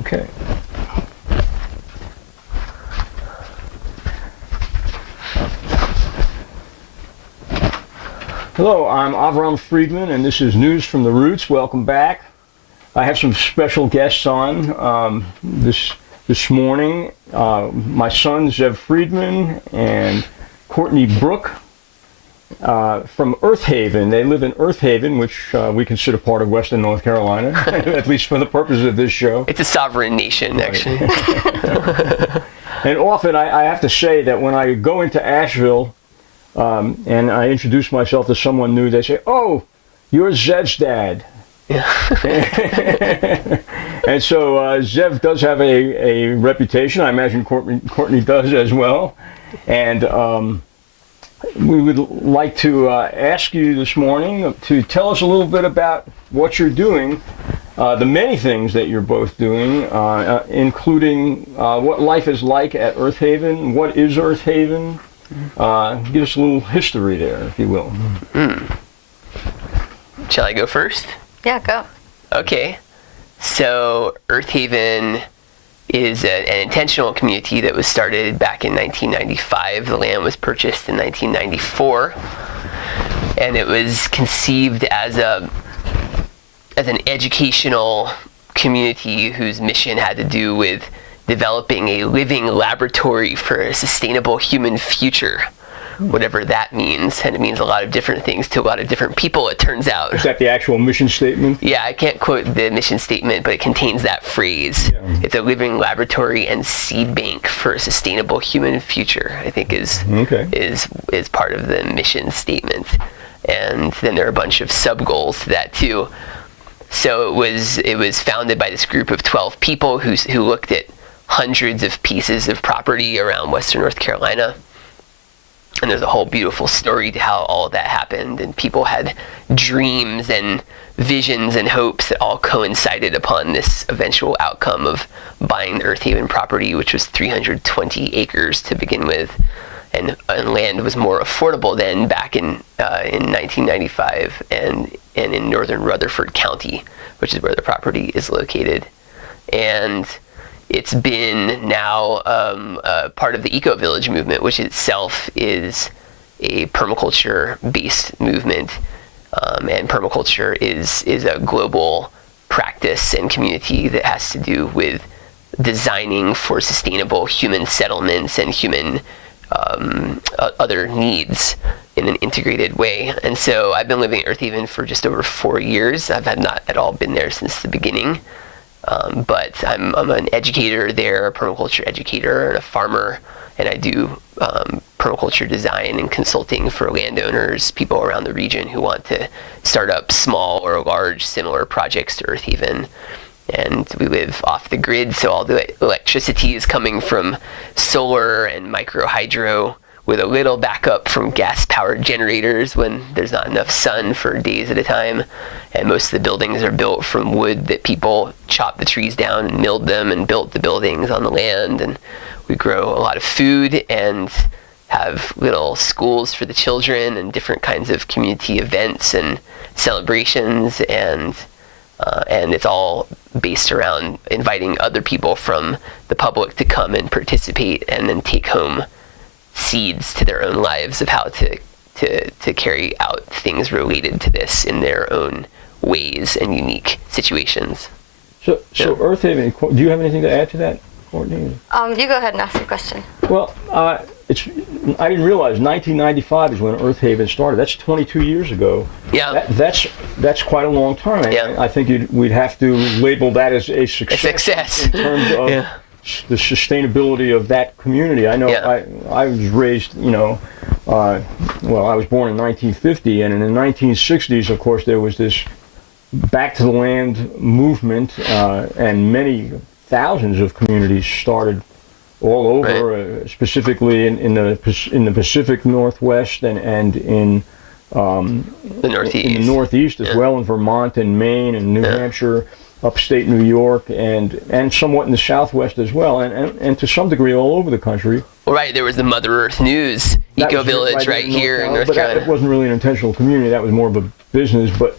Okay. Hello, I'm Avram Friedman, and this is News from the Roots. Welcome back. I have some special guests on this morning. My son, Zev Friedman, and Courtney Brook from Earth Haven. They live in Earth Haven, which we consider part of Western North Carolina, at least for the purposes of this show. It's a sovereign nation, actually. And often I have to say that when I go into Asheville, and I introduce myself to someone new, they say, "Oh, you're Zev's dad." Yeah. And so Zev does have a reputation. I imagine Courtney does as well. And we would like to ask you this morning to tell us a little bit about what you're doing, the many things that you're both doing, including what life is like at Earth Haven. What is Earth Haven? Give us a little history there, if you will. Shall I go first? Yeah, go. Okay. So Earth Haven is an intentional community that was started back in 1995. The land was purchased in 1994, and it was conceived as an educational community whose mission had to do with developing a living laboratory for a sustainable human future, whatever that means. And it means a lot of different things to a lot of different people, it turns out. Is that the actual mission statement? Yeah, I can't quote the mission statement, but it contains that phrase. Yeah. It's a living laboratory and seed bank for a sustainable human future, I think is part of the mission statement. And then there are a bunch of sub-goals to that too. So it was founded by this group of 12 people who looked at hundreds of pieces of property around Western North Carolina. And there's a whole beautiful story to how all of that happened, and people had dreams and visions and hopes that all coincided upon this eventual outcome of buying the Earth Haven property, which was 320 acres to begin with, and land was more affordable then back in 1995 and in northern Rutherford County, which is where the property is located. And it's been now part of the eco-village movement, which itself is a permaculture-based movement. And permaculture is a global practice and community that has to do with designing for sustainable human settlements and human other needs in an integrated way. And so I've been living in Earth Haven for just over 4 years. I've not at all been there since the beginning. But I'm an educator there, a permaculture educator, and a farmer, and I do permaculture design and consulting for landowners, people around the region who want to start up small or large similar projects to Earth Haven. And we live off the grid, so all the electricity is coming from solar and micro hydro, with a little backup from gas-powered generators when there's not enough sun for days at a time. And most of the buildings are built from wood that people chopped the trees down and milled them and built the buildings on the land. And we grow a lot of food and have little schools for the children and different kinds of community events and celebrations. And it's all based around inviting other people from the public to come and participate and then take home seeds to their own lives of how to carry out things related to this in their own ways and unique situations. So Earth Haven, do you have anything to add to that, Courtney? You go ahead and ask your question. Well, I didn't realize 1995 is when Earth Haven started. That's 22 years ago. Yeah. That's quite a long time. Yeah. I think we'd have to label that as a success. In terms of the sustainability of that community. I know I was raised, I was born in 1950, and in the 1960s, of course, there was this back to the land movement, and many thousands of communities started all over, specifically in the Pacific Northwest and in the Northeast. In the Northeast as well, in Vermont and Maine and New Hampshire, upstate New York, and somewhat in the Southwest as well, and to some degree all over the country. Well, right, there was the Mother Earth News Eco Village right here in North Carolina. But that wasn't really an intentional community. That was more of a business. But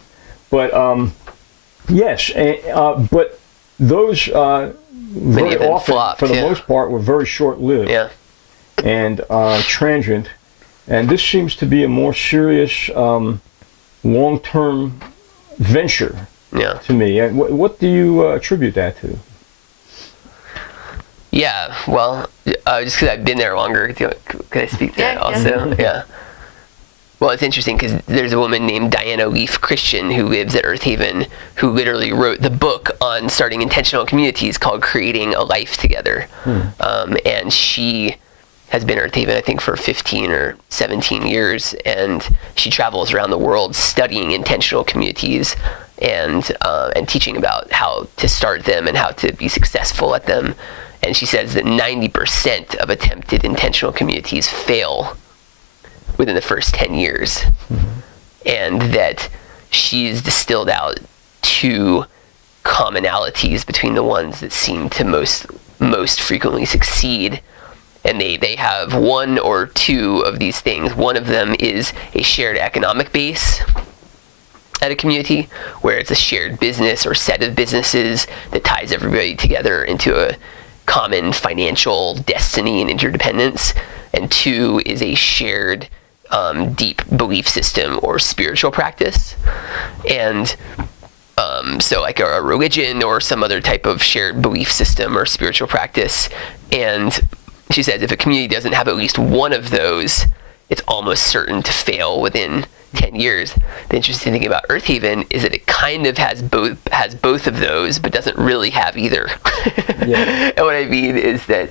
yes, but those very often, flopped, for the most part, were very short-lived and transient. And this seems to be a more serious, long-term venture to me. And what do you attribute that to? Yeah, well, just because I've been there longer, could I speak to that also? Yeah. Well, it's interesting because there's a woman named Diana Leaf Christian who lives at Earth Haven who literally wrote the book on starting intentional communities called Creating a Life Together. And she has been at Earth Haven, I think, for 15 or 17 years. And she travels around the world studying intentional communities and teaching about how to start them and how to be successful at them. And she says that 90% of attempted intentional communities fail within the first 10 years. And that she's distilled out 2 commonalities between the ones that seem to most frequently succeed. And they have 1 or 2 of these things. One of them is a shared economic base at a community, where it's a shared business or set of businesses that ties everybody together into a common financial destiny and interdependence. And 2 is a shared deep belief system or spiritual practice. And so like a religion or some other type of shared belief system or spiritual practice. And she says if a community doesn't have at least one of those, it's almost certain to fail within 10 years. The interesting thing about Earth Haven is that it kind of has both of those, but doesn't really have either. And what I mean is that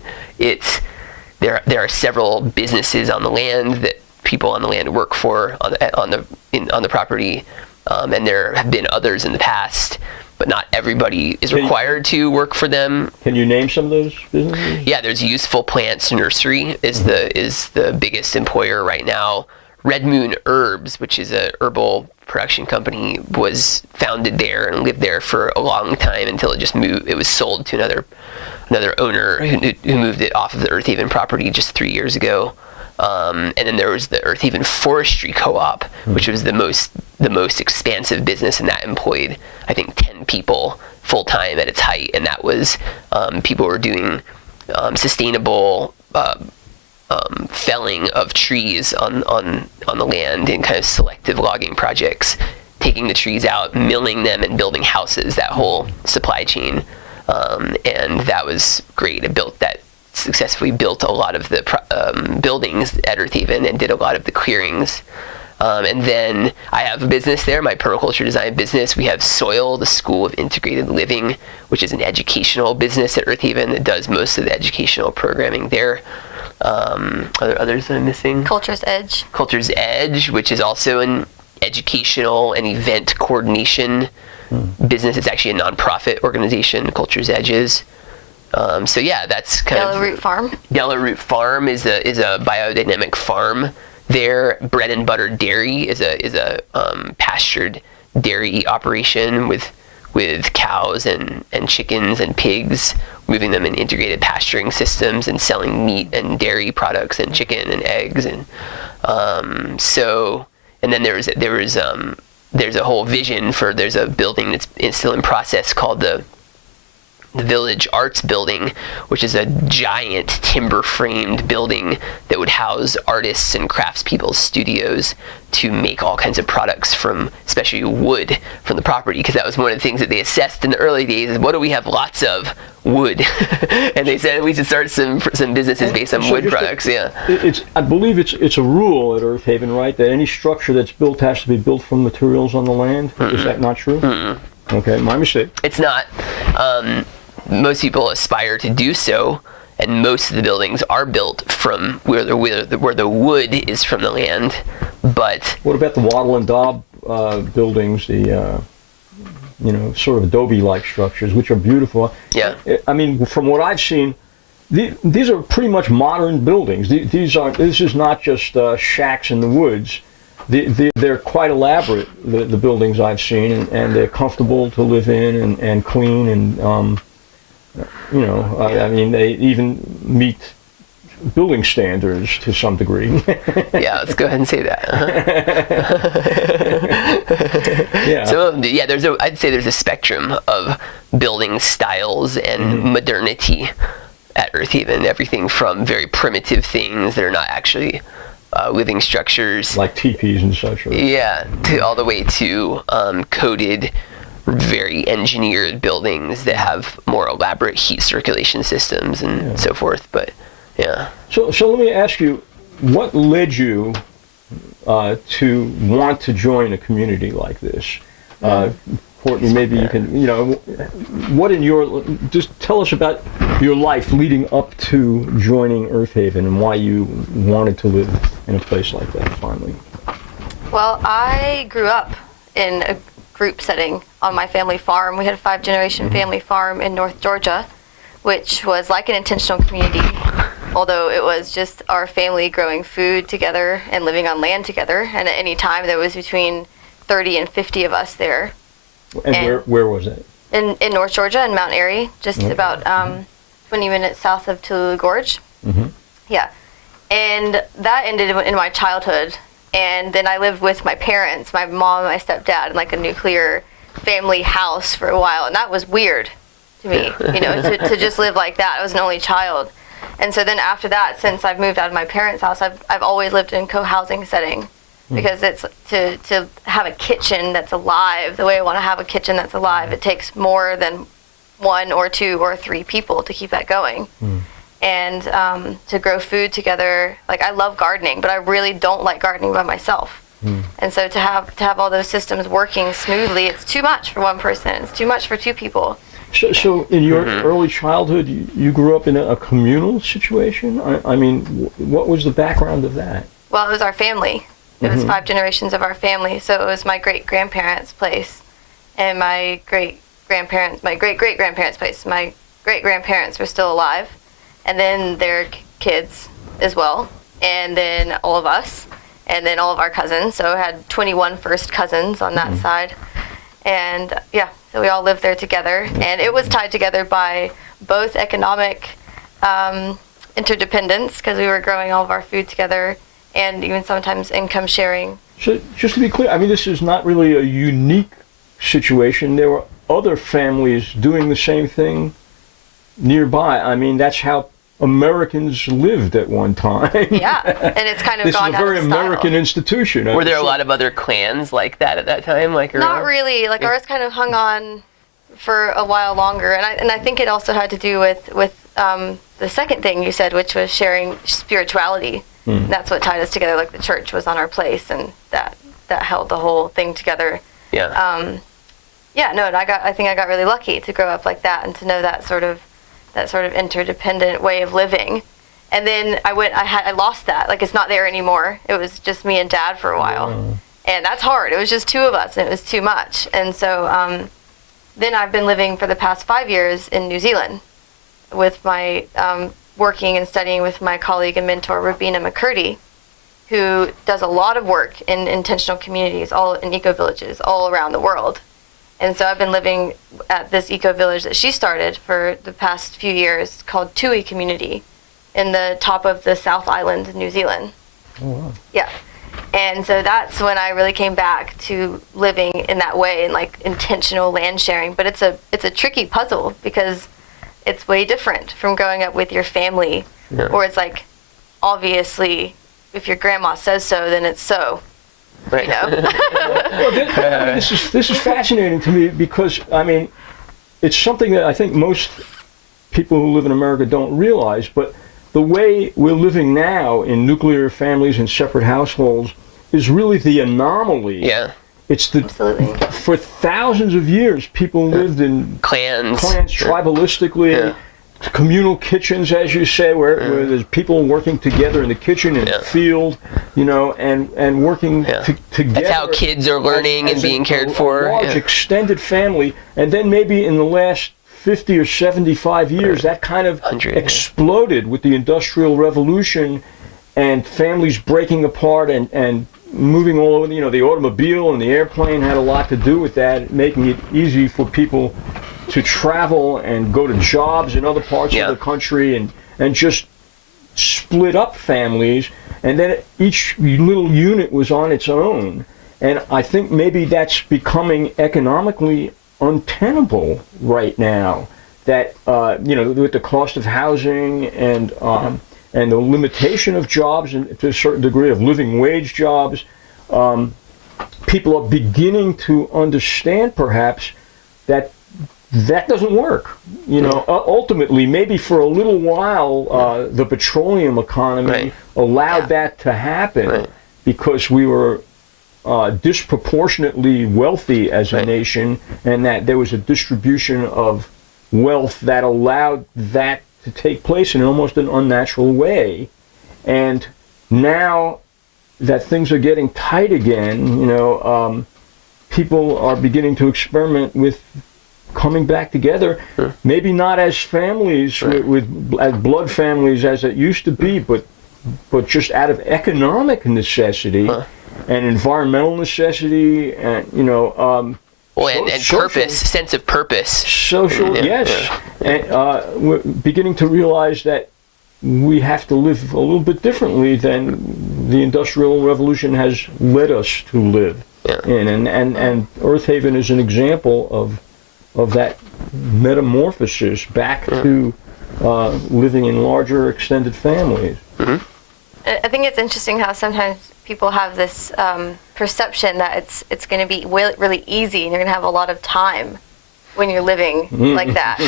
there are several businesses on the land that people on the land work for on the property, and there have been others in the past, but not everybody is required to work for them. Can you name some of those businesses? Yeah, there's Useful Plants Nursery is the biggest employer right now. Red Moon Herbs, which is a herbal production company, was founded there and lived there for a long time until it just moved. It was sold to another owner who moved it off of the Earth Haven property just 3 years ago. And then there was the Earth Haven Forestry Co-op, which was the most expansive business, and that employed, I think, 10 people full time at its height, and that was people were doing sustainable felling of trees on the land in kind of selective logging projects, taking the trees out, milling them, and building houses. That whole supply chain, and that was great. It successfully built a lot of the buildings at Earth Haven and did a lot of the clearings. And then I have a business there, my permaculture design business. We have Soil, the School of Integrated Living, which is an educational business at Earth Haven that does most of the educational programming there. Are there others that I'm missing? Culture's Edge. Culture's Edge, which is also an educational and event coordination business. It's actually a nonprofit organization, Culture's Edges. So yeah, that's kind Yellow Root Farm. Yellow Root Farm is a biodynamic farm there. Bread and Butter Dairy is a pastured dairy operation with cows and chickens and pigs, moving them in integrated pasturing systems and selling meat and dairy products and chicken and eggs. And and then there's a whole vision there's a building that's still in process called the Village Arts Building, which is a giant timber-framed building that would house artists and craftspeople's studios to make all kinds of products from, especially wood, from the property, because that was one of the things that they assessed in the early days is what do we have lots of? Wood. And they said we should start some businesses based on wood products. I believe it's a rule at Earth Haven, right, that any structure that's built has to be built from materials on the land. Is that not true? Okay, my mistake. It's not. Most people aspire to do so, and most of the buildings are built from where the wood is from the land. But what about the Wattle and Daub buildings? The sort of adobe-like structures, which are beautiful. Yeah. I mean, from what I've seen, these are pretty much modern buildings. This is not just shacks in the woods. They're quite elaborate. The buildings I've seen, and they're comfortable to live in and clean and. I mean, they even meet building standards to some degree. Yeah, let's go ahead and say that. Yeah. So I'd say there's a spectrum of building styles and modernity at Earth Haven. Everything from very primitive things that are not actually living structures, like teepees and such. Right? Yeah, all the way to coded, very engineered buildings that have more elaborate heat circulation systems and so forth. But yeah. So let me ask you, what led you to want to join a community like this? Courtney, maybe you can, just tell us about your life leading up to joining Earth Haven and why you wanted to live in a place like that finally. Well, I grew up in a group setting on my family farm. We had a 5-generation family farm in North Georgia, which was like an intentional community, although it was just our family growing food together and living on land together. And at any time, there was between 30 and 50 of us there. And where was it? In North Georgia, in Mount Airy, just about 20 minutes south of Tooele Gorge. Mm-hmm. Yeah. And that ended in my childhood. And then I lived with my parents, my mom and my stepdad, in like a nuclear family house for a while. And that was weird to me, to just live like that. I was an only child. And so then after that, since I've moved out of my parents' house, I've always lived in co-housing setting. Because it's to have a kitchen that's alive, the way I want to have a kitchen that's alive, it takes more than 1 or 2 or 3 people to keep that going. And to grow food together, like I love gardening, but I really don't like gardening by myself. And so to have all those systems working smoothly, it's too much for one person. It's too much for 2 people. So in your early childhood, you grew up in a communal situation? I mean, what was the background of that? Well, it was our family. It was 5 generations of our family. So it was my great-grandparents' place and my great-grandparents' place. My great-grandparents were still alive, and then their kids as well, and then all of us, and then all of our cousins. So I had 21 first cousins on that side. And so we all lived there together. And it was tied together by both economic interdependence, because we were growing all of our food together, and even sometimes income sharing. So just to be clear, I mean, this is not really a unique situation. There were other families doing the same thing nearby. I mean, that's how Americans lived at one time. Yeah, and it's kind of this gone is a very out of style. American institution. Were there a lot of other clans like that at that time? Not really. Like ours kind of hung on for a while longer, and I think it also had to do with the second thing you said, which was sharing spirituality. And that's what tied us together. Like the church was on our place, and that held the whole thing together. Yeah. I think I got really lucky to grow up like that and to know that sort of interdependent way of living. And then I lost that. Like, it's not there anymore. It was just me and Dad for a while. And that's hard. It was just 2 of us, and it was too much. And so then I've been living for the past 5 years in New Zealand with my working and studying with my colleague and mentor, Rabina McCurdy, who does a lot of work in intentional communities, all in eco-villages all around the world. And so I've been living at this eco-village that she started for the past few years called Tui Community in the top of the South Island, New Zealand. Oh, wow. Yeah. And so that's when I really came back to living in that way, and like intentional land sharing. But it's a tricky puzzle because it's way different from growing up with your family, or it's like, obviously, if your grandma says so, then it's so. Right. Well, this is fascinating to me because, I mean, it's something that I think most people who live in America don't realize, but the way we're living now in nuclear families and separate households is really the anomaly. Yeah. It's Absolutely. For thousands of years, people lived in clans tribalistically, communal kitchens, as you say, where there's people working together in the kitchen and the field, and working together. That's how kids are learning and being cared for. A large extended family, and then maybe in the last 50 or 75 years, that kind of exploded with the Industrial Revolution, and families breaking apart and moving all over. The automobile and the airplane had a lot to do with that, making it easy for people to travel and go to jobs in other parts of the country, and just split up families. And then each little unit was on its own. And I think maybe that's becoming economically untenable right now. That with the cost of housing and the limitation of jobs, and to a certain degree of living wage jobs, people are beginning to understand perhaps that doesn't work. Ultimately, maybe for a little while, the petroleum economy allowed that to happen because we were disproportionately wealthy as a nation, and that there was a distribution of wealth that allowed that to take place in almost an unnatural way. And now that things are getting tight again, people are beginning to experiment with coming back together, maybe not as families, as blood families as it used to be, but just out of economic necessity and environmental necessity, and and purpose, sense of purpose. Social, yes. And we're beginning to realize that we have to live a little bit differently than the Industrial Revolution has led us to live in. And Earth Haven is an example of that metamorphosis back to living in larger extended families. I think it's interesting how sometimes people have this perception that it's going to be really easy and you're going to have a lot of time when you're living like that.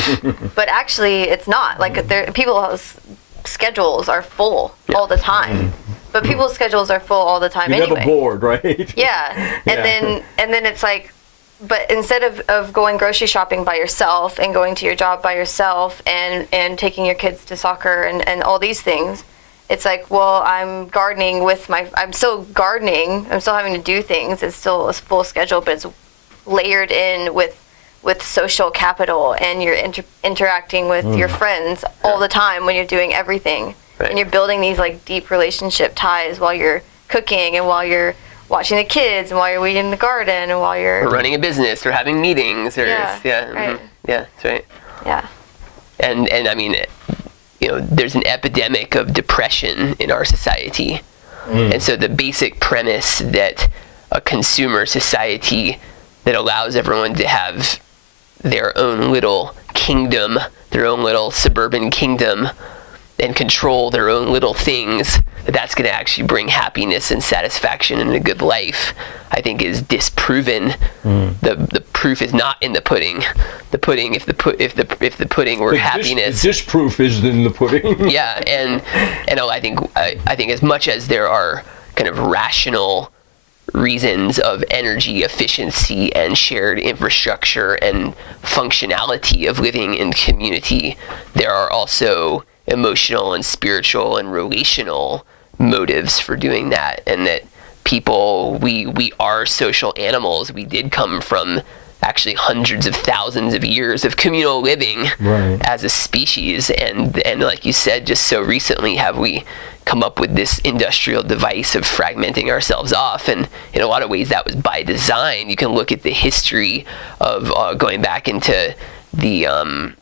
But actually, it's not. Like, people's schedules are full all the time. But people's schedules are full all the time anyway. You're never bored, right? Yeah. And then it's like, but instead of going grocery shopping by yourself and going to your job by yourself and taking your kids to soccer and all these things, it's like, well, I'm gardening I'm still gardening. I'm still having to do things. It's still a full schedule, but it's layered in with social capital, and you're interacting with your friends all the time when you're doing everything. And you're building these like deep relationship ties while you're cooking and while you're watching the kids and while you're weeding the garden and while you're running a business or having meetings or right. That's right. Yeah. And I mean, there's an epidemic of depression in our society. And so the basic premise that a consumer society that allows everyone to have their own little kingdom, their own little suburban kingdom, and control their own little things, that's going to actually bring happiness and satisfaction and a good life, I think is disproven. The proof is not in the pudding. The pudding, if the pudding were happiness, the disproof is in the pudding. Yeah, and I think as much as there are kind of rational reasons of energy efficiency and shared infrastructure and functionality of living in community, there are also emotional and spiritual and relational motives for doing that, and that people, we are social animals. We did come from actually hundreds of thousands of years of communal living as a species, and like you said, just so recently have we come up with this industrial device of fragmenting ourselves off, and in a lot of ways that was by design. You can look at the history of going back into the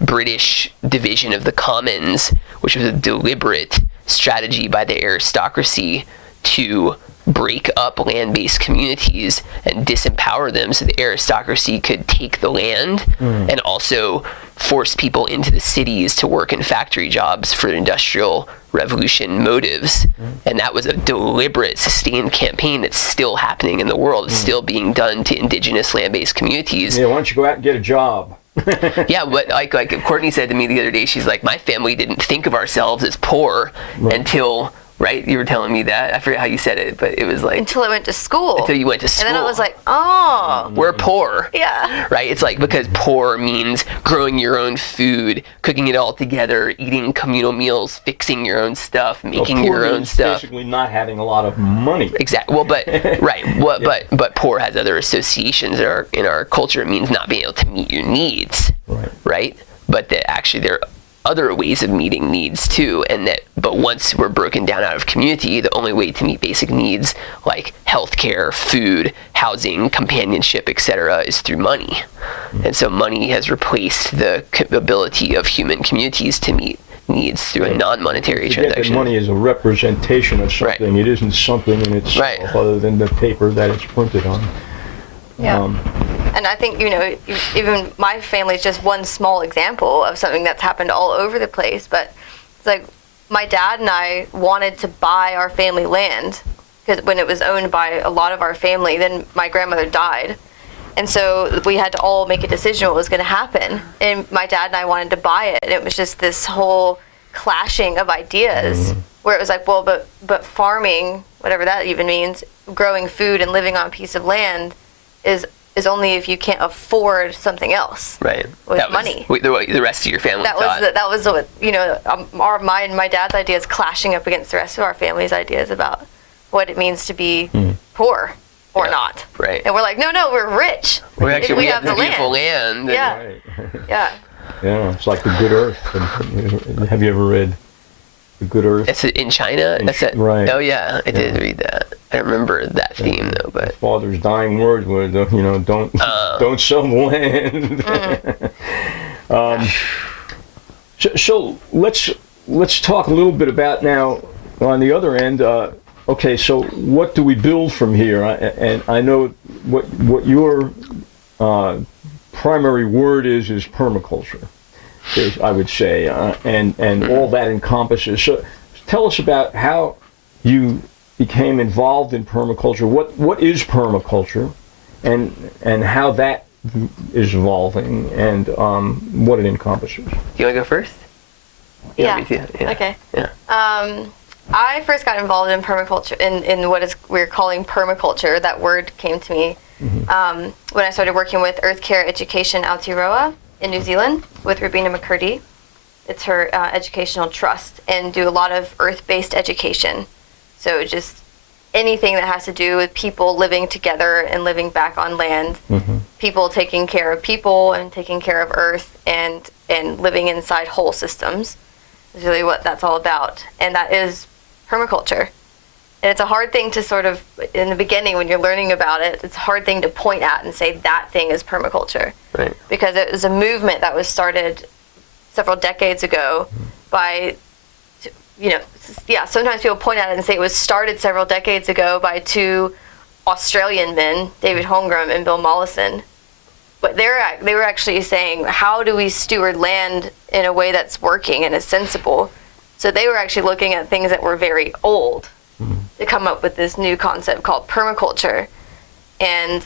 British division of the Commons, which was a deliberate strategy by the aristocracy to break up land-based communities and disempower them so the aristocracy could take the land and also force people into the cities to work in factory jobs for industrial revolution motives. And that was a deliberate, sustained campaign that's still happening in the world. It's still being done to indigenous land-based communities. Yeah, why don't you go out and get a job? Yeah, but like Courtney said to me the other day, she's like, my family didn't think of ourselves as poor until, right? You were telling me that. I forget how you said it, but it was like... Until I went to school. Until you went to school. And then I was like, oh. We're poor. Yeah. Right? It's like, because poor means growing your own food, cooking it all together, eating communal meals, fixing your own stuff, making your own stuff. Basically not having a lot of money. Exactly. Well, but, right. But poor has other associations in our culture. It means not being able to meet your needs. Right? But that actually there are other ways of meeting needs too, but once we're broken down out of community, the only way to meet basic needs like healthcare, food, housing, companionship, etc., is through money. And so money has replaced the ability of human communities to meet needs through a non-monetary transaction. That money is a representation of something. Right. It isn't something in itself other than the paper that it's printed on. Yeah. And I think, even my family is just one small example of something that's happened all over the place. But it's like my dad and I wanted to buy our family land because when it was owned by a lot of our family, then my grandmother died. And so we had to all make a decision what was going to happen. And my dad and I wanted to buy it. And it was just this whole clashing of ideas where it was like, well, but farming, whatever that even means, growing food and living on a piece of land is only if you can't afford something else. Right. With that money. Was the rest of your family thought. That was what, my dad's ideas clashing up against the rest of our family's ideas about what it means to be poor. Or not. Right. And we're like, no, we're rich. We have the beautiful land. Yeah. Right. Yeah. Yeah, it's like The Good Earth. Have you ever read The Good Earth? It's in China? Right. Oh, yeah. I did read that. I don't remember that theme, though. But the father's dying words were, don't sell the land. So let's talk a little bit about now on the other end. Okay, so what do we build from here? And I know what your primary word is permaculture, I would say, and all that encompasses. So tell us about how you became involved in permaculture. What is permaculture, and how that is evolving, and what it encompasses. You want to go first? Yeah. Okay. Yeah. I first got involved in permaculture, in what we're calling permaculture. That word came to me when I started working with Earth Care Education Aotearoa in New Zealand with Rabina McCurdy. It's her educational trust, and do a lot of earth-based education. So just anything that has to do with people living together and living back on land, people taking care of people and taking care of earth and living inside whole systems is really what that's all about. And that is permaculture. And it's a hard thing to sort of, in the beginning when you're learning about it, it's a hard thing to point at and say that thing is permaculture. Right. Because it was a movement that was started several decades ago by, sometimes people point at it and say it was started several decades ago by two Australian men, David Holmgren and Bill Mollison. But they were actually saying, how do we steward land in a way that's working and is sensible? So they were actually looking at things that were very old to come up with this new concept called permaculture, and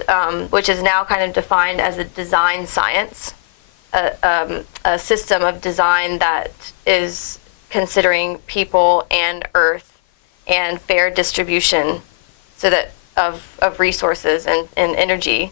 which is now kind of defined as a design science, a system of design that is considering people and earth and fair distribution so that of resources and energy.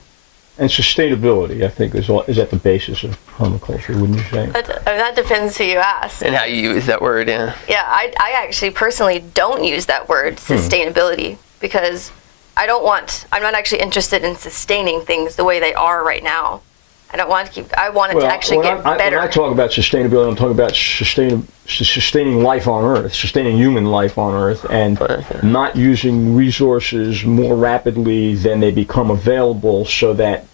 And sustainability, I think, is at the basis of permaculture, wouldn't you say? That depends who you ask. And how you use that word, yeah. Yeah, I actually personally don't use that word, sustainability, because I'm not actually interested in sustaining things the way they are right now. I want it to actually get better. When I talk about sustainability, I'm talking about sustaining life on Earth, sustaining human life on Earth, and not using resources more rapidly than they become available so that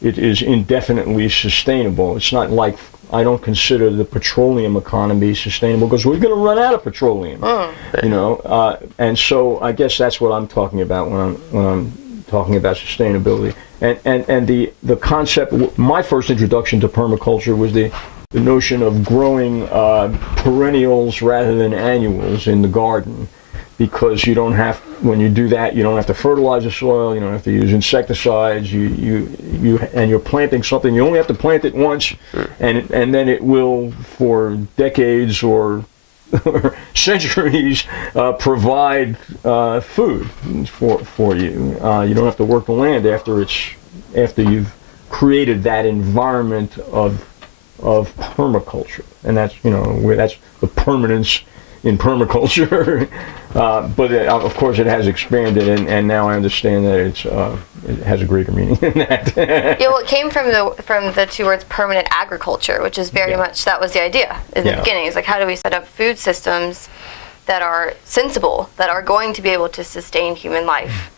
it is indefinitely sustainable. It's not like, I don't consider the petroleum economy sustainable because we're going to run out of petroleum, and so I guess that's what I'm talking about when I'm talking about sustainability. And the concept, my first introduction to permaculture was the notion of growing perennials rather than annuals in the garden, because when you do that, you don't have to fertilize the soil, you don't have to use insecticides, and you're planting something, you only have to plant it once, and then it will, for decades or centuries, provide food for you. You don't have to work the land after you've created that environment of permaculture, and that's that's the permanence in permaculture. But of course, it has expanded, and now I understand that it has a greater meaning than that. Yeah, well, it came from the two words permanent agriculture, which is very much, that was the idea in the beginning. It's like, how do we set up food systems that are sensible, that are going to be able to sustain human life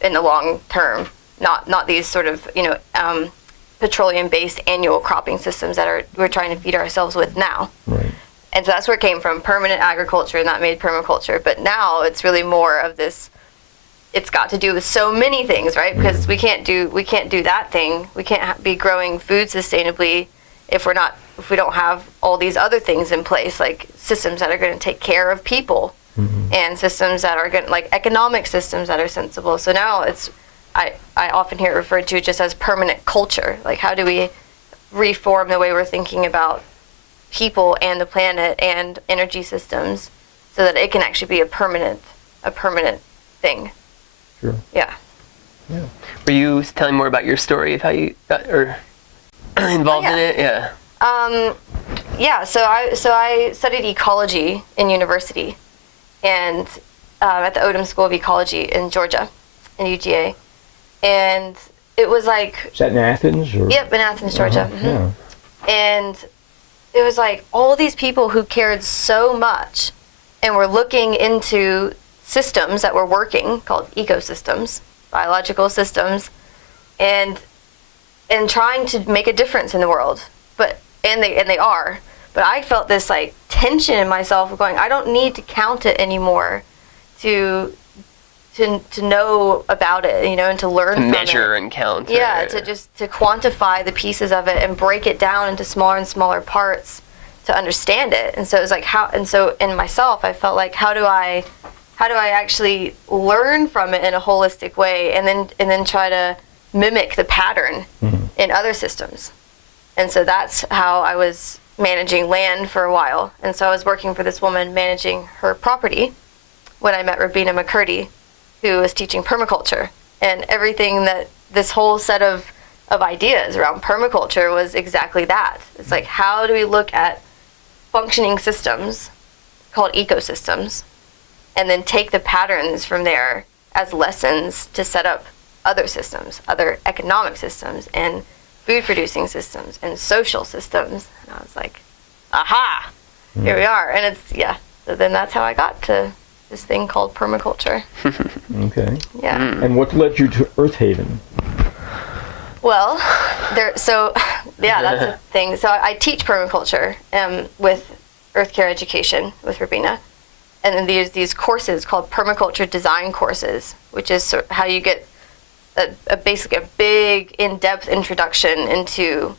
in the long term, not these sort of petroleum-based annual cropping systems that we're trying to feed ourselves with now. Right. And so that's where it came from, permanent agriculture, and that made permaculture. But now it's really more of this, it's got to do with so many things, right? Because we can't do that thing. We can't be growing food sustainably if we don't have all these other things in place, like systems that are going to take care of people, and systems that are going, like economic systems that are sensible. So now it's, I often hear it referred to just as permanent culture. Like, how do we reform the way we're thinking about people and the planet and energy systems so that it can actually be a permanent thing? Sure. Yeah. Were you telling more about your story of how you got involved in it? Yeah. So I studied ecology in university, and at the Odom School of Ecology in Georgia, in UGA, and it was like. Is that in Athens? Or? Yep, in Athens, Georgia. Yeah. And it was like all these people who cared so much, and were looking into systems that were working, called ecosystems, biological systems, and trying to make a difference in the world. And they are. But I felt this like tension in myself of going, I don't need to count it anymore to know about it, and to learn from it. Measure and count. Yeah, to quantify the pieces of it and break it down into smaller and smaller parts to understand it. And so it was like so in myself I felt like how do I actually learn from it in a holistic way and then try to mimic the pattern in other systems. And so that's how I was managing land for a while. And so I was working for this woman managing her property when I met Rabina McCurdy, who was teaching permaculture. And everything that this whole set of ideas around permaculture was exactly that. It's like, how do we look at functioning systems called ecosystems and then take the patterns from there as lessons to set up other systems, other economic systems, and food-producing systems, and social systems. And I was like, aha, here we are. And so then that's how I got to this thing called permaculture. Okay. Yeah. And what led you to Earth Haven? Well, that's the thing. So I teach permaculture with Earth Care Education with Rabina. And then there's these courses called permaculture design courses, which is how you get basically a big in-depth introduction into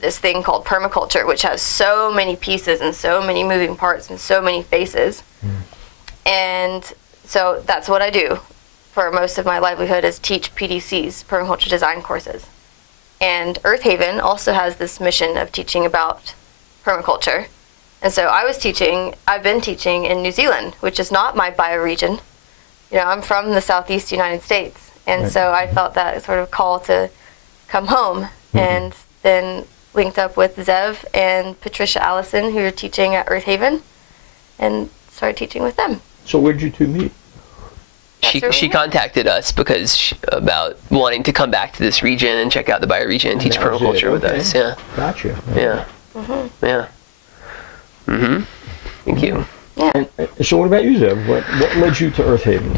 this thing called permaculture, which has so many pieces and so many moving parts and so many faces. And so that's what I do for most of my livelihood, is teach PDCs, permaculture design courses. And Earth Haven also has this mission of teaching about permaculture. And so I've been teaching in New Zealand, which is not my bioregion. I'm from the Southeast United States. And so I felt that sort of call to come home, and then linked up with Zev and Patricia Allison, who are teaching at Earth Haven, and started teaching with them. So where did you two meet? She contacted us about wanting to come back to this region and check out the bioregion and teach permaculture with us. Yeah. Gotcha. Yeah. Yeah. Thank you. Yeah. And so what about you, Zev? What led you to Earth Haven?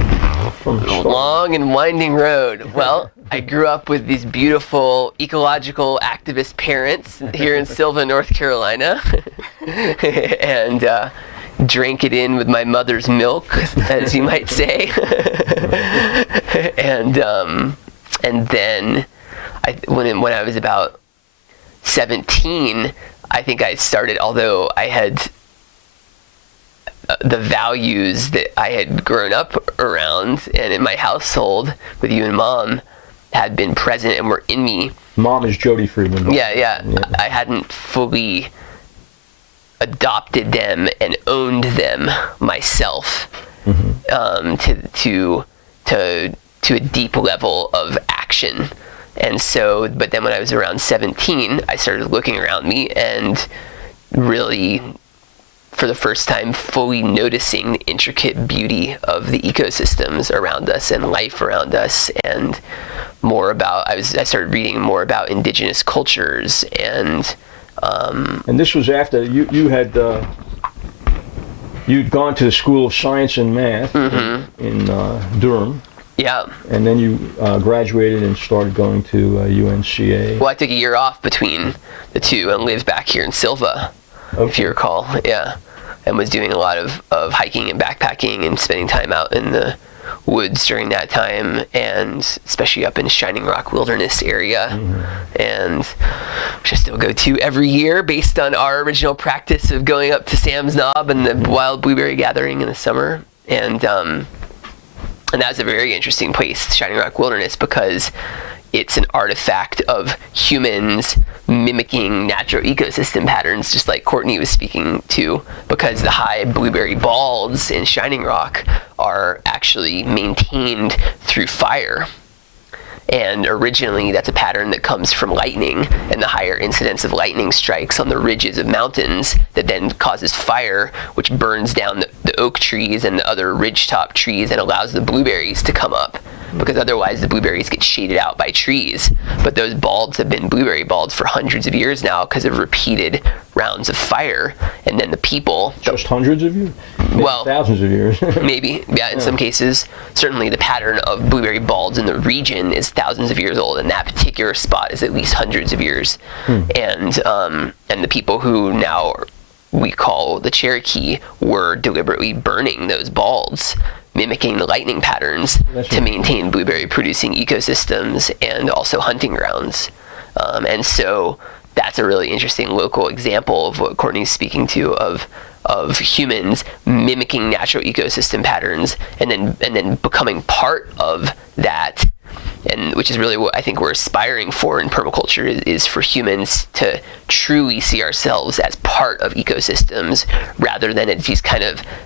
From the start? Long and winding road. Well, I grew up with these beautiful ecological activist parents here in Sylva, North Carolina, and drank it in with my mother's milk, as you might say. And then when I was about 17, I think I started, although I had the values that I had grown up around and in my household with you and Mom had been present and were in me. Mom is Jody Friedman. Yeah. I hadn't fully adopted them and owned them myself to a deep level of action. And so, but then when I was around 17, I started looking around me and really, for the first time, fully noticing the intricate beauty of the ecosystems around us and life around us, and I started reading more about indigenous cultures and this was after you'd gone to the School of Science and Math in Durham. Yeah. And then you graduated and started going to UNCA. Well, I took a year off between the two and lived back here in Sylva, if you recall. Yeah. and was doing a lot of hiking and backpacking and spending time out in the woods during that time, and especially up in Shining Rock Wilderness area, and which I still go to every year based on our original practice of going up to Sam's Knob and the wild blueberry gathering in the summer. And that was a very interesting place, Shining Rock Wilderness, because it's an artifact of humans mimicking natural ecosystem patterns, just like Courtney was speaking to, because the high blueberry balds in Shining Rock are actually maintained through fire. And originally, that's a pattern that comes from lightning and the higher incidence of lightning strikes on the ridges of mountains that then causes fire, which burns down the oak trees and the other ridgetop trees and allows the blueberries to come up, because otherwise the blueberries get shaded out by trees. But those balds have been blueberry balds for hundreds of years now because of repeated rounds of fire. And then the people... Just hundreds of years? Well, thousands of years. Maybe, yeah, in some cases. Certainly the pattern of blueberry balds in the region is thousands of years old, and that particular spot is at least hundreds of years. And the people who now we call the Cherokee were deliberately burning those balds, mimicking the lightning patterns to maintain blueberry producing ecosystems and also hunting grounds. And so that's a really interesting local example of what Courtney's speaking to, of humans mimicking natural ecosystem patterns and then becoming part of that, and which is really what I think we're aspiring for in permaculture, is for humans to truly see ourselves as part of ecosystems rather than as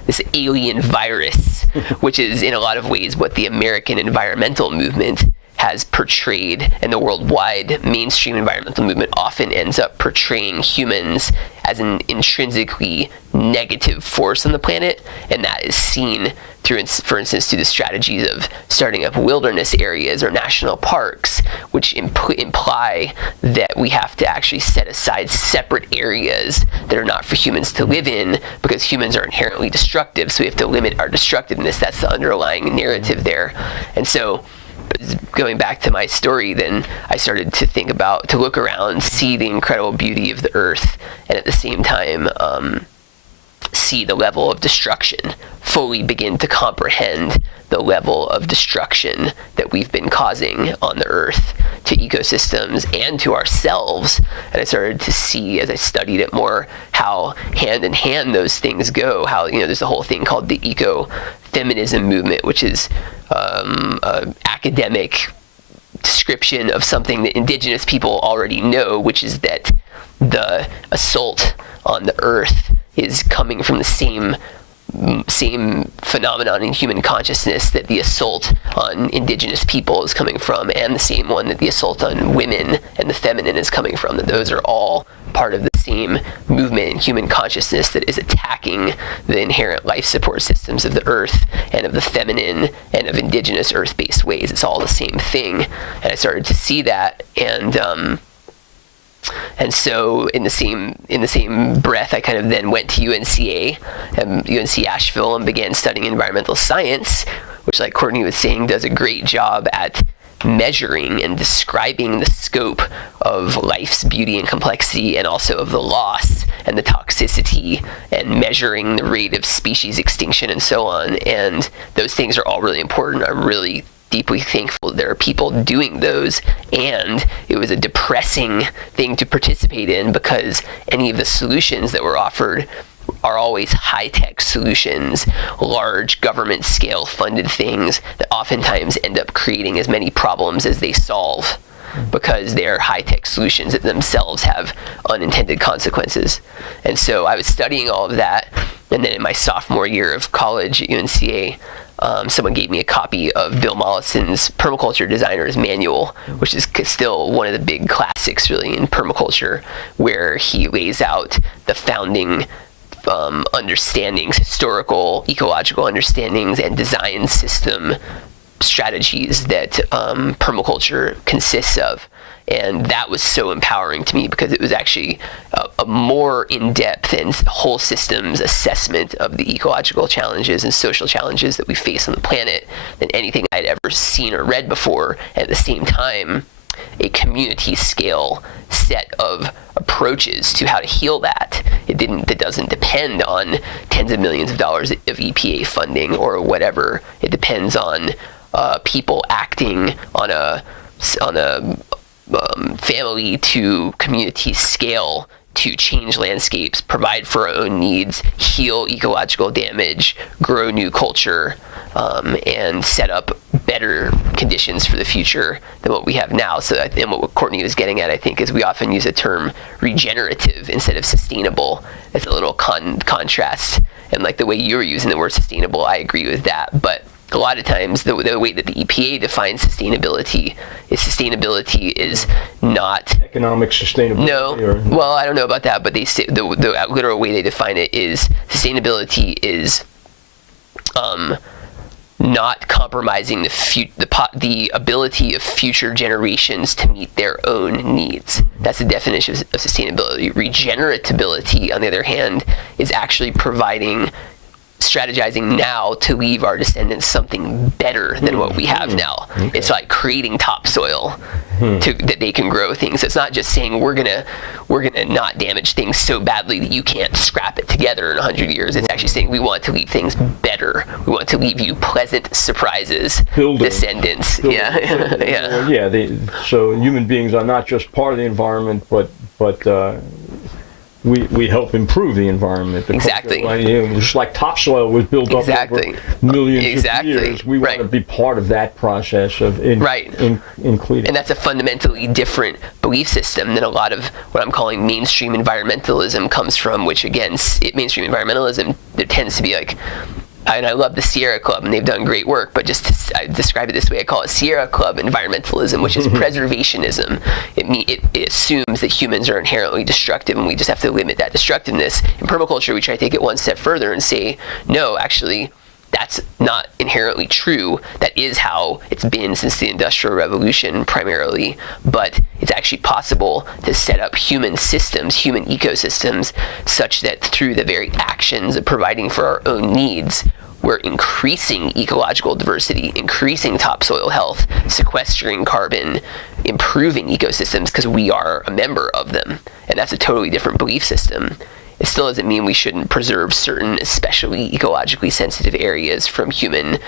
this alien virus, which is in a lot of ways what the American environmental movement has portrayed, and the worldwide mainstream environmental movement often ends up portraying humans as an intrinsically negative force on the planet, and that is seen through, for instance, through the strategies of starting up wilderness areas or national parks, which imply that we have to actually set aside separate areas that are not for humans to live in, because humans are inherently destructive, so we have to limit our destructiveness. That's the underlying narrative there. And so, going back to my story, then I started to look around, see the incredible beauty of the earth, and at the same time see the level of destruction, fully begin to comprehend the level of destruction that we've been causing on the earth to ecosystems and to ourselves. And I started to see, as I studied it more, how hand in hand those things go, how, there's a whole thing called the ecofeminism movement, which is academic description of something that indigenous people already know, which is that the assault on the earth is coming from the same phenomenon in human consciousness that the assault on indigenous people is coming from, and the same one that the assault on women and the feminine is coming from, that those are all part of the same movement in human consciousness that is attacking the inherent life support systems of the earth and of the feminine and of indigenous earth-based ways. It's all the same thing. And I started to see that, and so in the same breath, I kind of then went to UNC Asheville, and began studying environmental science, which, like Courtney was saying, does a great job at measuring and describing the scope of life's beauty and complexity, and also of the loss and the toxicity, and measuring the rate of species extinction and so on. And those things are all really important. I'm really deeply thankful there are people doing those, and it was a depressing thing to participate in, because any of the solutions that were offered are always high-tech solutions, large government scale funded things that oftentimes end up creating as many problems as they solve, because they're high-tech solutions that themselves have unintended consequences. And so I was studying all of that, and then in my sophomore year of college at UNCA, someone gave me a copy of Bill Mollison's Permaculture Designer's Manual, which is still one of the big classics really in permaculture, where he lays out the founding understandings, historical, ecological understandings, and design system strategies that permaculture consists of. And that was so empowering to me, because it was actually a more in-depth and whole systems assessment of the ecological challenges and social challenges that we face on the planet than anything I'd ever seen or read before. And at the same time, a community scale set of approaches to how to heal that. It doesn't depend on tens of millions of dollars of EPA funding or whatever. It depends on people acting on a family to community scale to change landscapes, provide for our own needs, heal ecological damage, grow new culture, and set up better conditions for the future than what we have now. So and what Courtney was getting at, I think, is we often use the term regenerative instead of sustainable. It's a little contrast. And like the way you were using the word sustainable, I agree with that. But a lot of times the way that the EPA defines sustainability is not economic sustainability. No, well, I don't know about that, but they say the literal way they define it is sustainability is not compromising the ability of future generations to meet their own needs. That's the definition of sustainability. Regeneratability, on the other hand, is actually strategizing now to leave our descendants something better than what we have now. Okay. It's like creating topsoil that they can grow things. It's not just saying we're gonna not damage things so badly that you can't scrap it together in 100 years. It's actually saying we want to leave things better. We want to leave you pleasant surprises, descendants. So human beings are not just part of the environment, but we help improve the environment. Exactly. Just like topsoil was built up over millions of years, we want to be part of that process of including. And that's a fundamentally different belief system than a lot of what I'm calling mainstream environmentalism comes from, which again, mainstream environmentalism, there tends to be like, and I love the Sierra Club, and they've done great work, but I describe it this way, I call it Sierra Club environmentalism, which is preservationism. It assumes that humans are inherently destructive, and we just have to limit that destructiveness. In permaculture, we try to take it one step further and say, no, actually, that's not inherently true. That is how it's been since the Industrial Revolution primarily, but it's actually possible to set up human systems, human ecosystems, such that through the very actions of providing for our own needs, we're increasing ecological diversity, increasing topsoil health, sequestering carbon, improving ecosystems because we are a member of them. And that's a totally different belief system. It still doesn't mean we shouldn't preserve certain especially ecologically sensitive areas from human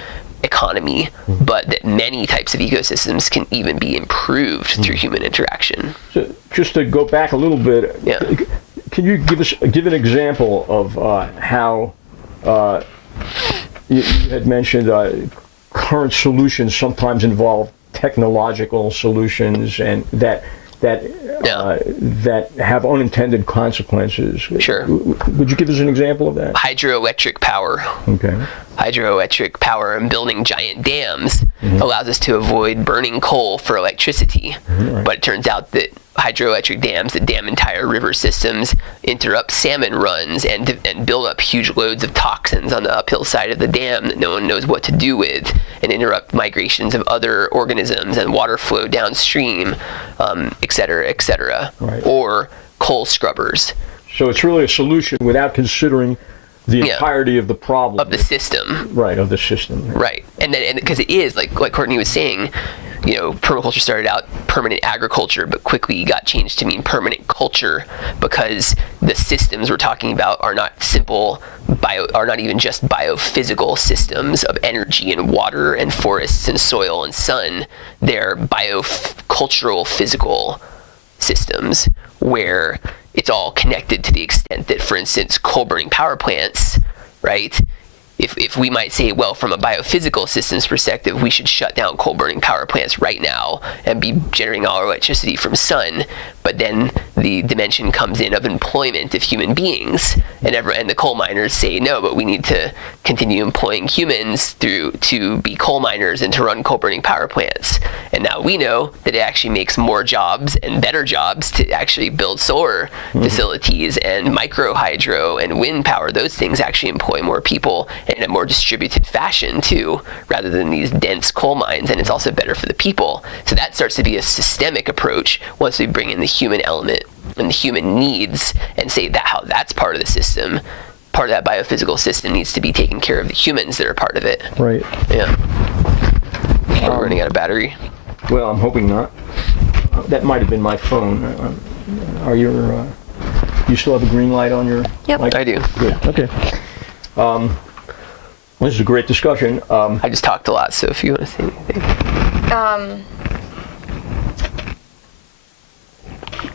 economy, but that many types of ecosystems can even be improved through human interaction. So just to go back a little bit, can you give an example of how you had mentioned current solutions sometimes involve technological solutions and that have unintended consequences. Sure. Would you give us an example of that? Hydroelectric power. Okay. Hydroelectric power and building giant dams allows us to avoid burning coal for electricity. Right. But it turns out that hydroelectric dams that dam entire river systems interrupt salmon runs and build up huge loads of toxins on the uphill side of the dam that no one knows what to do with, and interrupt migrations of other organisms and water flow downstream, et cetera, et cetera. Right. Or coal scrubbers. So it's really a solution without considering the entirety of the problem. Of the system. Right, of the system. Right. And then because it is, like Courtney was saying, permaculture started out permanent agriculture, but quickly got changed to mean permanent culture because the systems we're talking about are not are not even just biophysical systems of energy and water and forests and soil and sun. They're biocultural physical systems where it's all connected to the extent that, for instance, coal burning power plants, right? If we might say, well, from a biophysical systems perspective, we should shut down coal burning power plants right now and be generating all our electricity from sun, but then the dimension comes in of employment of human beings, and the coal miners say, no, but we need to continue employing humans to be coal miners and to run coal burning power plants. And now we know that it actually makes more jobs and better jobs to actually build solar facilities and micro hydro and wind power. Those things actually employ more people in a more distributed fashion too, rather than these dense coal mines, and it's also better for the people. So that starts to be a systemic approach once we bring in the human element and the human needs and say that how that's part of the system. Part of that biophysical system needs to be taking care of the humans that are part of it. Right. Yeah. We're running out of battery. Well, I'm hoping not. that might have been my phone. Are your you still have a green light on your? Yep. I do. Good. Okay. This is a great discussion. I just talked a lot, so if you want to say anything.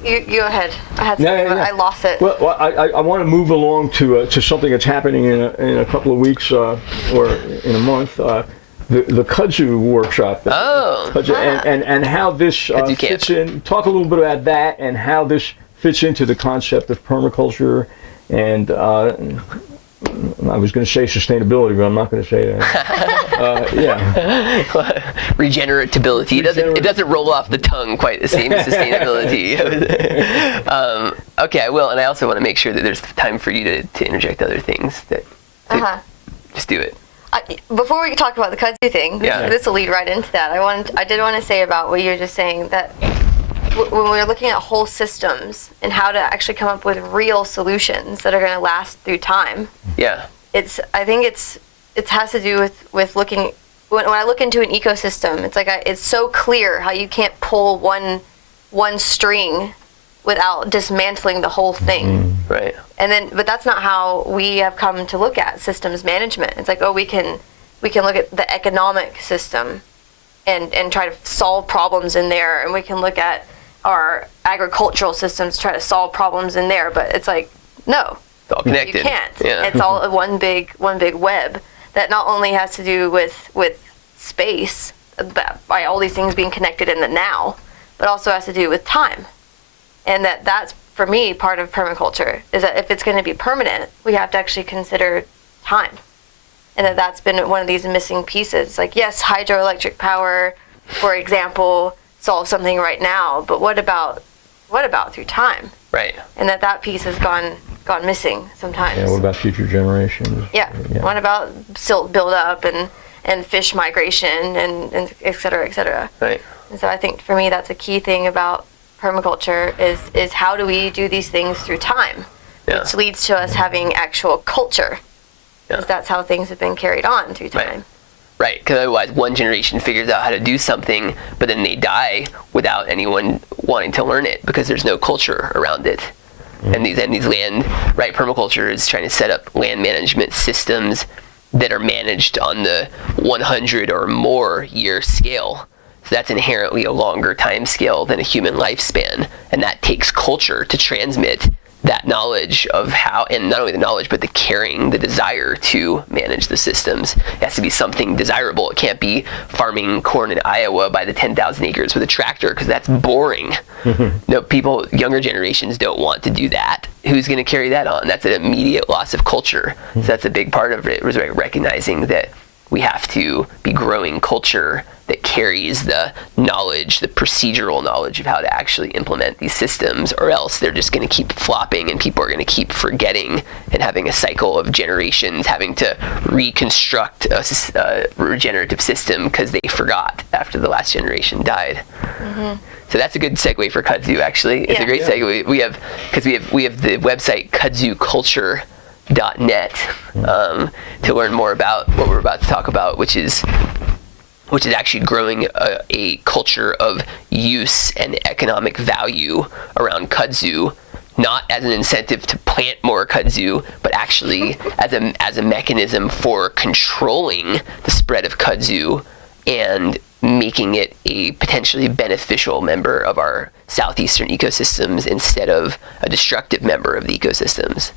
You go ahead. I had I lost it. Well, I want to move along to something that's happening in a couple of weeks or in a month. The kudzu workshop. And how this fits in. Talk a little bit about that and how this fits into the concept of permaculture and. I was going to say sustainability, but I'm not going to say that. Regeneratability. It doesn't roll off the tongue quite the same as sustainability. Okay, I will, and I also want to make sure that there's time for you to interject other things. Just do it. Before we talk about the kudzu thing, this will lead right into that. I did want to say about what you were just saying, that when we're looking at whole systems and how to actually come up with real solutions that are going to last through time. Yeah. I think it has to do with looking, when I look into an ecosystem, it's like it's so clear how you can't pull one string without dismantling the whole thing. Right. But that's not how we have come to look at systems management. It's like, we can look at the economic system and try to solve problems in there, and we can look at our agricultural systems, try to solve problems in there, but it's like, no, it's all connected. You can't. Yeah. It's all one big web that not only has to do with space, by all these things being connected in the now, but also has to do with time. And that's, for me, part of permaculture, is that if it's going to be permanent, we have to actually consider time. And that's been one of these missing pieces. Like, yes, hydroelectric power, for example, solve something right now, but what about through time? Right. And that piece has gone missing sometimes. Yeah, what about future generations? Yeah. What about silt buildup and fish migration and et cetera, et cetera. Right. And so I think for me that's a key thing about permaculture is how do we do these things through time? Yeah. Which leads to us having actual culture. Because that's how things have been carried on through time. Right, because otherwise one generation figures out how to do something, but then they die without anyone wanting to learn it because there's no culture around it. And these permaculture is trying to set up land management systems that are managed on the 100 or more year scale. So that's inherently a longer time scale than a human lifespan, and that takes culture to transmit that knowledge of how, and not only the knowledge, but the caring, the desire to manage the systems. It has to be something desirable. It can't be farming corn in Iowa by the 10,000 acres with a tractor, because that's boring. No, younger generations don't want to do that. Who's going to carry that on? That's an immediate loss of culture. So that's a big part of it, was recognizing that we have to be growing culture that carries the knowledge, the procedural knowledge of how to actually implement these systems, or else they're just going to keep flopping and people are going to keep forgetting and having a cycle of generations having to reconstruct a regenerative system because they forgot after the last generation died. So that's a good segue for kudzu, actually. It's a great segue. We have the website kudzuculture.net to learn more about what we're about to talk about, which is actually growing a culture of use and economic value around kudzu, not as an incentive to plant more kudzu, but actually as a mechanism for controlling the spread of kudzu and making it a potentially beneficial member of our southeastern ecosystems instead of a destructive member of the ecosystems.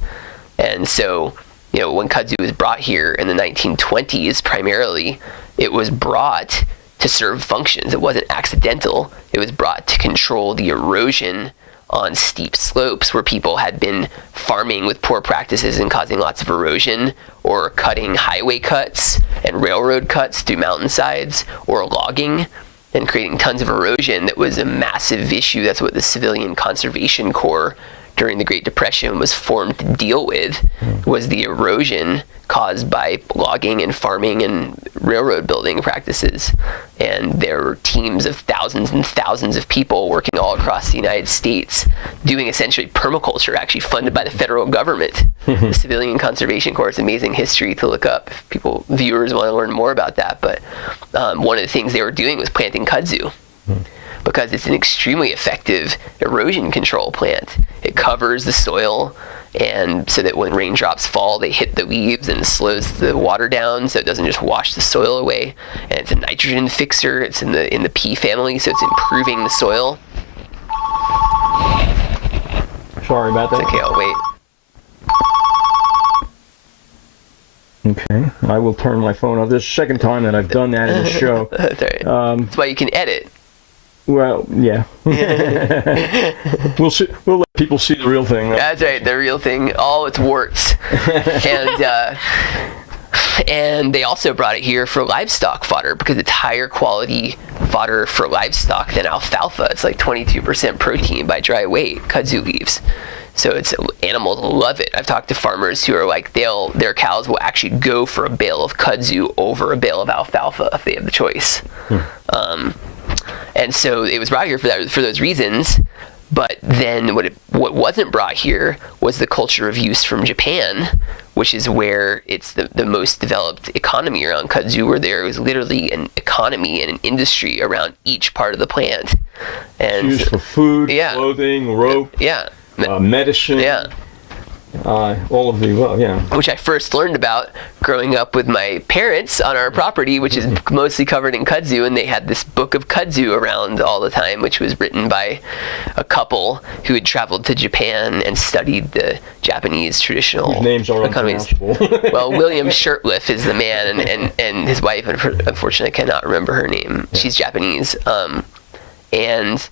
And so, when kudzu was brought here in the 1920s, primarily, it was brought to serve functions. It wasn't accidental. It was brought to control the erosion on steep slopes where people had been farming with poor practices and causing lots of erosion, or cutting highway cuts and railroad cuts through mountainsides, or logging and creating tons of erosion. That was a massive issue. That's what the Civilian Conservation Corps during the Great Depression was formed to deal with, was the erosion caused by logging and farming and railroad building practices. And there were teams of thousands and thousands of people working all across the United States doing essentially permaculture, actually funded by the federal government. The Civilian Conservation Corps, it's amazing history to look up if viewers want to learn more about that. But one of the things they were doing was planting kudzu. because it's an extremely effective erosion control plant. It covers the soil, and so that when raindrops fall, they hit the leaves and slows the water down, so it doesn't just wash the soil away. And it's a nitrogen fixer. It's in the pea family, so it's improving the soil. Sorry about that. It's okay, I'll wait. Okay, I will turn my phone off. This is the second time that I've done that in the show. That's right. That's why you can edit. Well, yeah. We'll see. We'll let people see the real thing. Right? That's right, the real thing. All its warts. And they also brought it here for livestock fodder because it's higher quality fodder for livestock than alfalfa. It's like 22% protein by dry weight, kudzu leaves. So animals love it. I've talked to farmers who are like, their cows will actually go for a bale of kudzu over a bale of alfalfa if they have the choice. And so it was brought here for those reasons. But then what wasn't brought here was the culture of use from Japan, which is where it's the most developed economy around kudzu, where there was literally an economy and an industry around each part of the plant. And it's used for food, clothing, rope, medicine. All of the above, Which I first learned about growing up with my parents on our property, which is mostly covered in kudzu, and they had this book of kudzu around all the time, which was written by a couple who had traveled to Japan and studied the Japanese traditional names are economies. Well, William Shirtliff is the man, and his wife, unfortunately, I cannot remember her name. She's Japanese. And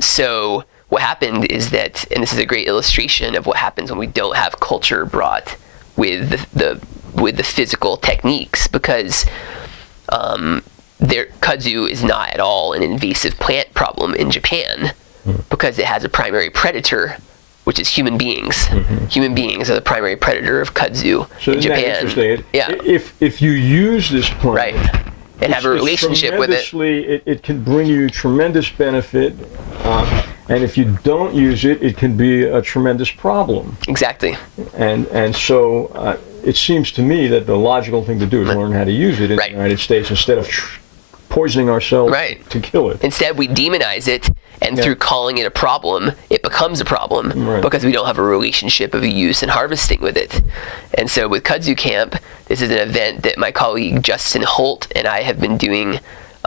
so what happened is that, and this is a great illustration of what happens when we don't have culture brought with the physical techniques, because kudzu is not at all an invasive plant problem in Japan because it has a primary predator, which is human beings. Human beings are the primary predator of kudzu in Japan. If you use this plant, and have a relationship with it, it can bring you tremendous benefit. And if you don't use it, it can be a tremendous problem. Exactly. And so it seems to me that the logical thing to do is learn how to use it in the United States instead of poisoning ourselves to kill it. Instead, we demonize it, and through calling it a problem, it becomes a problem because we don't have a relationship of use and harvesting with it. And so with Kudzu Camp, this is an event that my colleague Justin Holt and I have been doing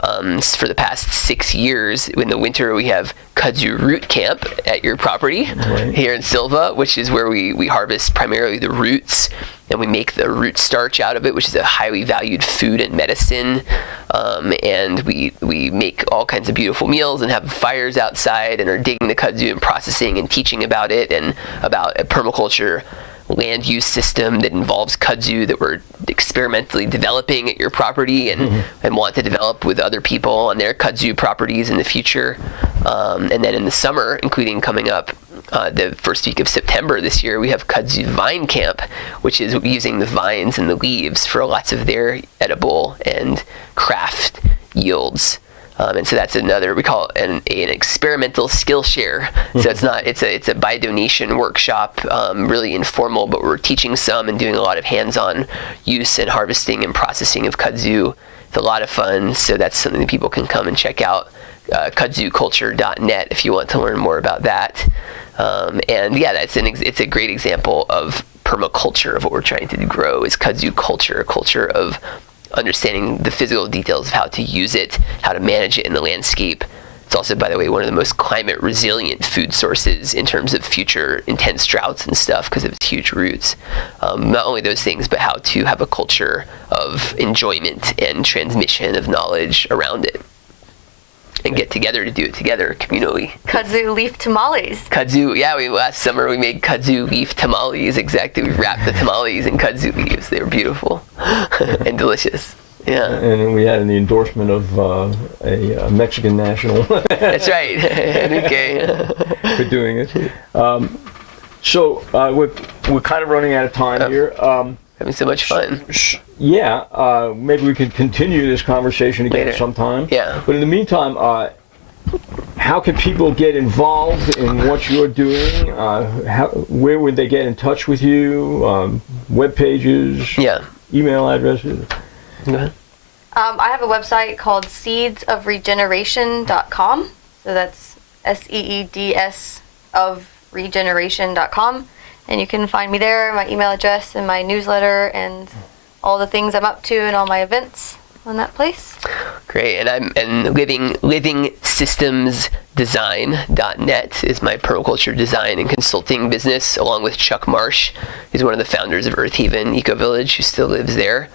for the past 6 years. In the winter, we have kudzu root camp at your property here in Silva, which is where we harvest primarily the roots, and we make the root starch out of it, which is a highly valued food and medicine. And we make all kinds of beautiful meals and have fires outside and are digging the kudzu and processing and teaching about it and about a permaculture land use system that involves kudzu that we're experimentally developing at your property and want to develop with other people on their kudzu properties in the future. And then in the summer, including coming up the first week of September this year, we have Kudzu Vine Camp, which is using the vines and the leaves for lots of their edible and craft yields. And so that's another, we call it an experimental skill share. So it's a by donation workshop, really informal, but we're teaching some and doing a lot of hands-on use and harvesting and processing of kudzu. It's a lot of fun, so that's something that people can come and check out. Kudzuculture.net if you want to learn more about that. And yeah, it's a great example of permaculture of what we're trying to grow is kudzu culture, a culture of understanding the physical details of how to use it, how to manage it in the landscape. It's also, by the way, one of the most climate resilient food sources in terms of future intense droughts and stuff because of its huge roots. Not only those things, but how to have a culture of enjoyment and transmission of knowledge around it. And get together to do it together communally. Kudzu leaf tamales. Kudzu, last summer we made kudzu leaf tamales. Exactly, we wrapped the tamales in kudzu leaves. They were beautiful and delicious. Yeah. And we had the endorsement of a Mexican national. That's right, Enrique. For doing it. So we're kind of running out of time here. Having so much fun. Yeah, maybe we could continue this conversation again later sometime. Yeah. But in the meantime, how can people get involved in what you're doing? Where would they get in touch with you? Web pages? Yeah. Email addresses? Go ahead. I have a website called seedsofregeneration.com. So that's SEEDS of regeneration.com. And you can find me there, my email address, and my newsletter, and all the things I'm up to, and all my events on that place. Great. And livingsystemsdesign.net is my permaculture design and consulting business, along with Chuck Marsh, who's one of the founders of Earth Haven Eco Village, who still lives there.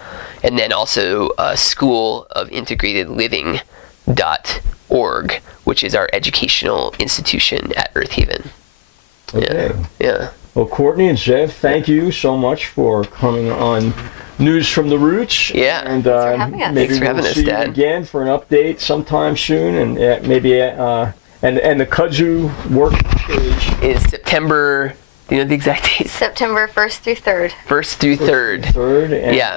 And then also School of Integrated Living.org, which is our educational institution at Earth Haven. Okay. Yeah. Well, Courtney and Zev, thank you so much for coming on News from the Roots. Yeah. And Thanks maybe for having we'll us, see you Dad. again for an update sometime soon, and maybe and the kudzu work is September. Do you know the exact date? September 1st through 3rd. 1st through 3rd.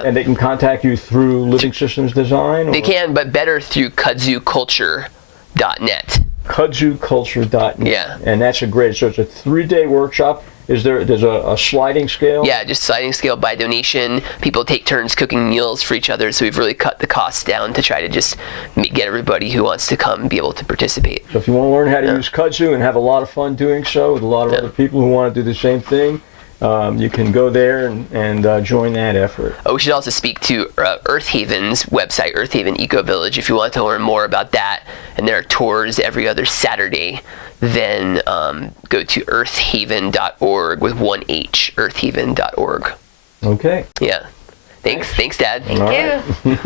And they can contact you through Living Systems Design? They can, but better through kudzuculture.net. Kudzuculture.net. Yeah. And that's so it's a 3-day workshop. There's a sliding scale? Yeah, just sliding scale by donation. People take turns cooking meals for each other, so we've really cut the costs down to try to just get everybody who wants to come be able to participate. So if you want to learn how to use kudzu and have a lot of fun doing so with a lot of other people who want to do the same thing, you can go there and join that effort. Oh, we should also speak to Earth Haven's website, Earth Haven Eco Village, if you want to learn more about that. And there are tours every other Saturday. Then go to earthhaven.org with 1H, earthhaven.org. Okay. Yeah. Thanks, Dad. Thank you.